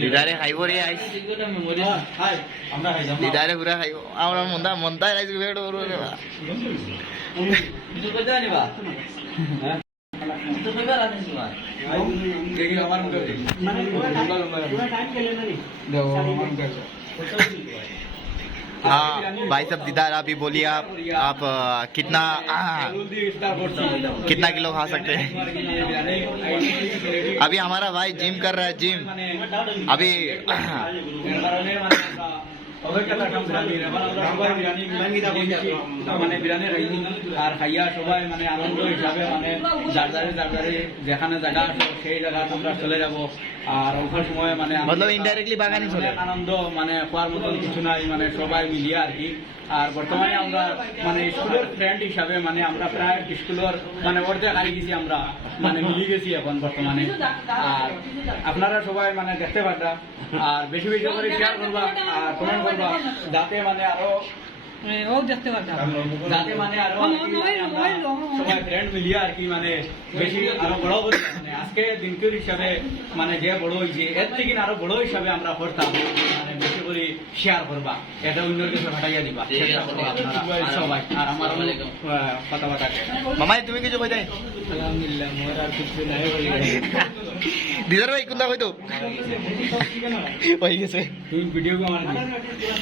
লিডারে খাইব রে আইস লিডারে পুরা খাইব আমরা মন্দাই আইস বেড ওর রে বা কিছু কইতে নিবা হ্যাঁ তো কইবা রাতে নিবা দেখি আমার মুখে মানে পুরো টাইম খেলে না নি দাও আমার মুখে हाँ भाई साहब दीदार आप ही बोलिए आप कितना कितना किलो खा सकते हैं। अभी हमारा भाई जिम कर रहा है जिम अभी অভিজ্ঞতা কম বিরিয়ানি সবাই বিরিয়ানি মানে বিরিয়ানি খাইনি আর খাইয়া সবাই মানে আনন্দ হিসাবে মানে যার যেখানে জায়গা আছে সেই জায়গা আমরা চলে যাব আর ওখানে সময় মানে मतलब इनडायरेक्टली बागानी चले আনন্দ মানে হওয়ার মতন কিছু নাই মানে সবাই মিলিয়ে আর কি। আর বর্তমানে আমরা মানে স্কুলের ফ্রেন্ড হিসাবে মানে আমরা প্রায় স্কুলের মানে অর্ধেক হারিয়ে গেছি আমরা মানে মিলিয়ে গেছি এখন বর্তমানে। আর আপনারা সবাই মানে দেখতে পারবা আর বেশি বেশি করে শেয়ার করবা আর কমেন্ট করবা যাতে মানে আরো যাতে মানে আরো সবাই ফ্রেন্ড মিলিয়ে আর কি মানে বেশি আরো বড় বড় মানে আজকে দিনটির হিসাবে মানে যে বড় হয়েছে এর থেকে আরো বড় হিসাবে আমরা করতাম মানে বেশি করে শেয়ার করবা এটা অন্যের কাছে ফাটাইয়া দিবা সবাই। আর আমার কথাবার্তা মামাই তুমি কিছু কই যাই আলহামদুলিল্লাহ মোর আর কিছু নাই দিদার ভাই কোনটা কইতো হয়ে গেছে তুমি ভিডিও আমার